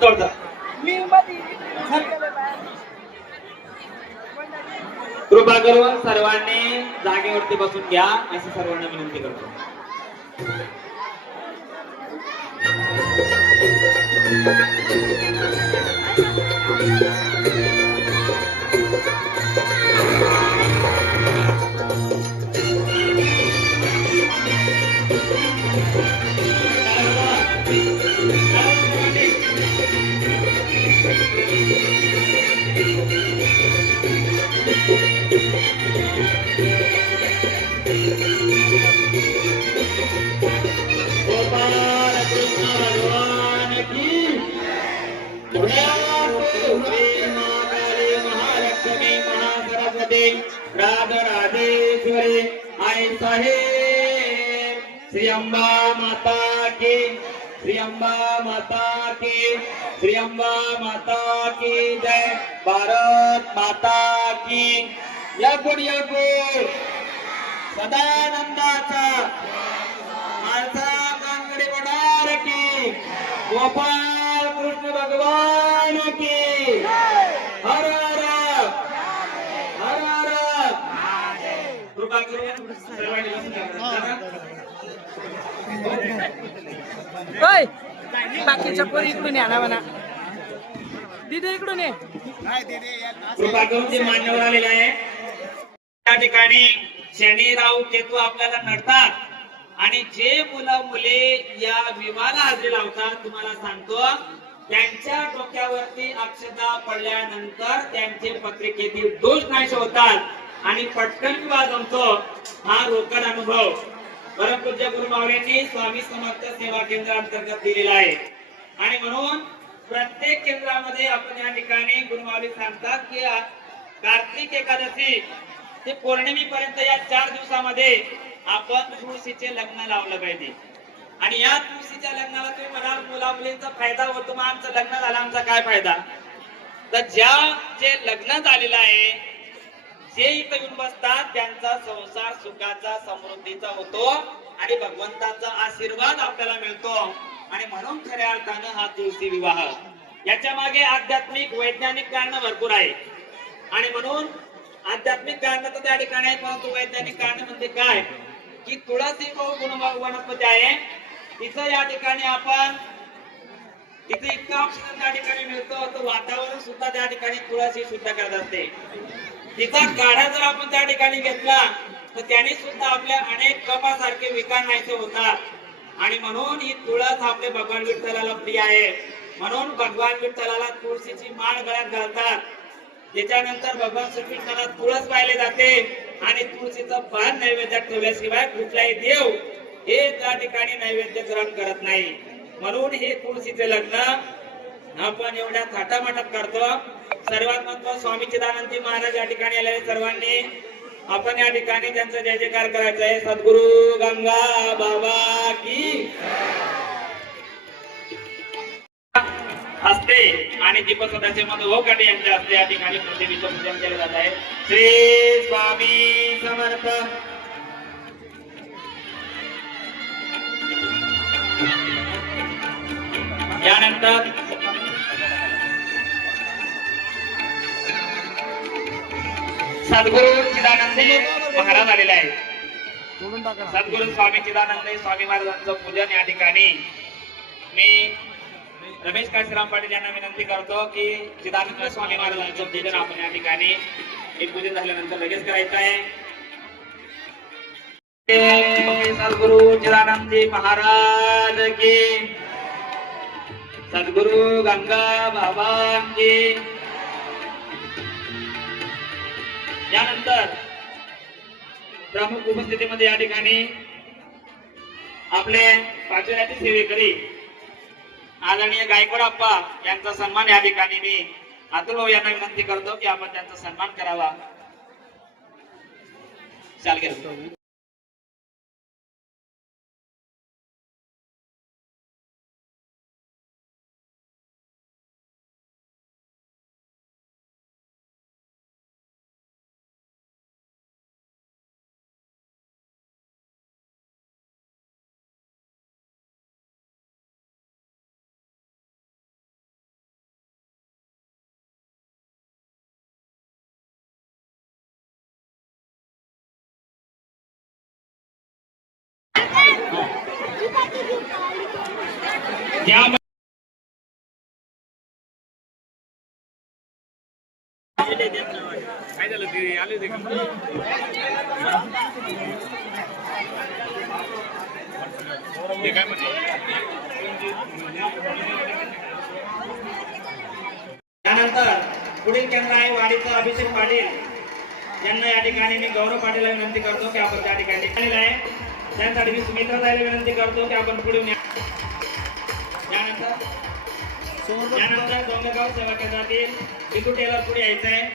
जोरदार कृपा करून सर्वांनी जागेवरती बसून घ्या. अशी सर्वांना विनंती करतो. राधे राधेश्वरी आई साहेब श्री अंबा माता की श्री अंबा माता की श्री अंबा माता की जय भारत माता की याकुड याकुड सदानंदाचा कृपा करून सर्वांनी बाकीच्या पोरी इकडून या ना म्हणा. दिदी इकडून ये. कृपा करून जे मान्यवर आलेले आहे. त्या ठिकाणी शनी राहू केतू आपल्याला नडतात. आणि जे मुलं मुले या विवाहाला हजेरी लावतात तुम्हाला सांगतो त्यांच्या डोक्यावरती अक्षता पडल्यानंतर त्यांचे पत्रिकेतील दोष नाश होतात. आणि पटकन विवाह जमतो हा रोकड अनुभव. परमपूज्य गुरु मावळ्यांनी स्वामी समर्थ सेवा केंद्र अंतर्गत दिलेला आहे. आणि म्हणून प्रत्येक केंद्रामध्ये आपण या ठिकाणी गुरुमावली सांगतात की कार्तिक एकादशी ते पौर्णिमेपर्यंत या चार दिवसामध्ये आपण तुळशीचे लग्न लावलं पाहिजे. आणि या तुळशीच्या लग्नाला तुम्ही म्हणाल मुला मुलींचा फायदा होतो मग आमचं लग्न झालं आमचा काय फायदा? तर ज्या जे लग्न झालेलं आहे जे इथं येऊन बसतात त्यांचा संसार सुखाचा समृद्धीचा होतो आणि भगवंताचा आशीर्वाद आपल्याला मिळतो. आणि म्हणून खऱ्या अर्थानं हा तुळशी विवाह. याच्या मागे आध्यात्मिक वैज्ञानिक कारण भरपूर आहे आणि म्हणून आध्यात्मिक कारण तर त्या ठिकाणी आहे परंतु वैज्ञानिक कारण म्हणजे काय? की तुळस ही बहु वनस्पती आहे. तिचं या ठिकाणी आपण तिथे इतकं ऑक्सिजन त्या ठिकाणी मिळतो तर वातावरण सुद्धा त्या ठिकाणी तुळस ही शुद्ध करत असते. तिचा काढा जर आपण त्या ठिकाणी घेतला तर त्याने सुद्धा आपल्या अनेक कपासारखे विकार नाहीसे होतात. आणि म्हणून ही तुळस आपले भगवान विठ्ठलाला प्रिय आहे. म्हणून भगवान विठ्ठलाला तुळशीची माळ गळ्यात घालतात. त्याच्यानंतर भगवान श्रीकृष्णाला तुळस पाहिले जाते आणि तुळशीचं पान नैवेद्यात ठेवल्याशिवाय कुठलाही देव हे त्या ठिकाणी नैवेद्य ग्रहण करत नाही. म्हणून हे तुळशीचे लग्न आपण एवढ्या थाटामाटात करतो. सर्वात महत्त्व स्वामी चिदानंदी महाराज या ठिकाणी आलेले सर्वांनी. आपण या ठिकाणी त्यांचा जय जयकार करायचा आहे. सद्गुरु गंगा बाबा की असते आणि दीपसदाचे मधोकाटे यांच्या असते या ठिकाणी पृथ्वीचं पूजन केले जात आहे. श्री स्वामी समर्थ. यानंतर सद्गुरु चिदानंद महाराज आलेले आहे सद्गुरु स्वामी चिदानंद स्वामी महाराजांचं पूजन या ठिकाणी. मी रमेश काशीराम पाटील यांना विनंती करतो की चिदानंद स्वामी महाराजांचं पूजन आपण या ठिकाणी हे पूजन झाल्यानंतर लगेच करायचं आहे. सद्गुरु चिदानंदी महाराज की. सद्गुरु गंगा बाबा की यानंतर प्रमुख उपस्थितीमध्ये या ठिकाणी आपले पाचव्याचे सेवेकरी आदरणीय गायकवाड अप्पा यांचा सन्मान या ठिकाणी मी अतुल भाऊ यांना विनंती करतो की आपण त्यांचा सन्मान करावा. चाल त्यानंतर पुढील केंद्र आहे वाडीचं अभिषेक पाटील. यांना या ठिकाणी मी गौरव पाटीलला विनंती करतो. की आपण त्या ठिकाणी ठिकाणी आहे त्यांसाठी मी सुमित्रा ताईला विनंती करतो की आपण पुढे त्यानंतर त्यानंतर डोंगरगाव सेवा केंद्रातील बिकू टेलर पुढे यायचं आहे